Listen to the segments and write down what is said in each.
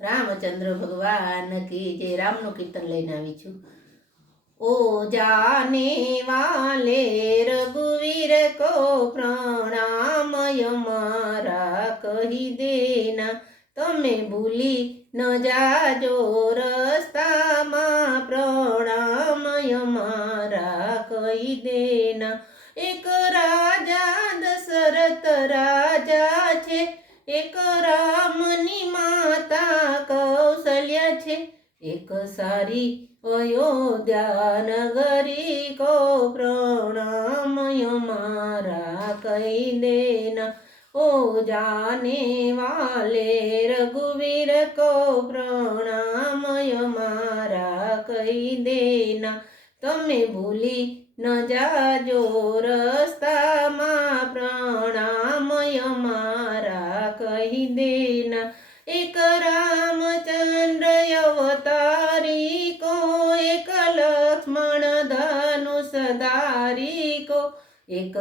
रामचंद्र भगवान की जय। रामनु कीर्तन लईने आवी छुं। ओ जाने वाले रघुवीर को प्रणाम यमारा कही देना, तमे भूली न जाजो रस्ता मां प्रणाम यमारा कही देना। एक राजा दशरथ राजा छे, एक रामनी माता कौशल्या छे, एक सारी अयोध्या नगरी को प्रणाम यमारा कही देना। ओ जाने वाले रघुवीर को प्रणाम यमारा कही देना, तमे भूली न जाजो रस्ता मां प्रणाम यमारा कही देना। एक रामचंद्र अवतारी को, एक लक्ष्मण धनुषधारी को, एक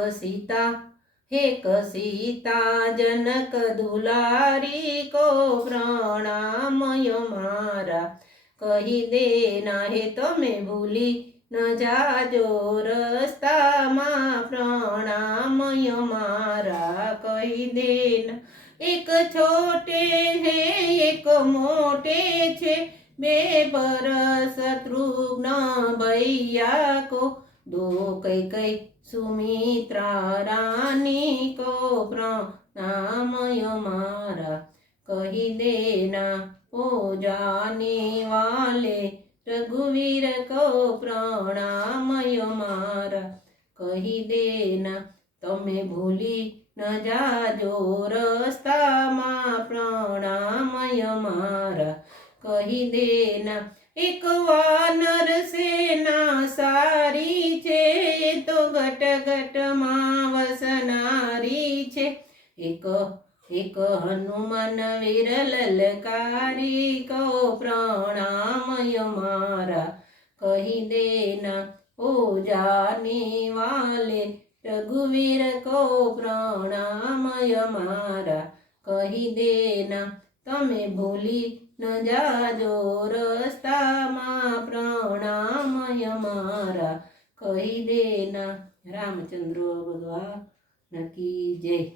सीता जनक दुलारी को प्रणाम यमारा कही देना। हे तमे भूली न जाजो रस्ता मां प्रणाम यमारा कही देना। एक छोटे है एक मोटे छे, बे बरस शत्रुघ्न भैया को, दो कैकेयी सुमित्रा रानी को प्रणाम यमारा कही देना। ओ जाने वाले रघुवीर को प्रणाम यमारा कही देना, तमे भूली न जाजो रस्ता मां प्रणाम यमारा कही देना। एक वानर सेना सारी छे, तो गट गट मां वसनारी छे, एक हनुमान वीर ललकारी को प्रणाम यमारा कही देना। ओ जाने वाले रघुवीर को प्रणाम यमारा कही देना, तमे भूली न जाजो रस्ता मां प्रणाम यमारा कही देना। रामचंद्र भगवान की जय।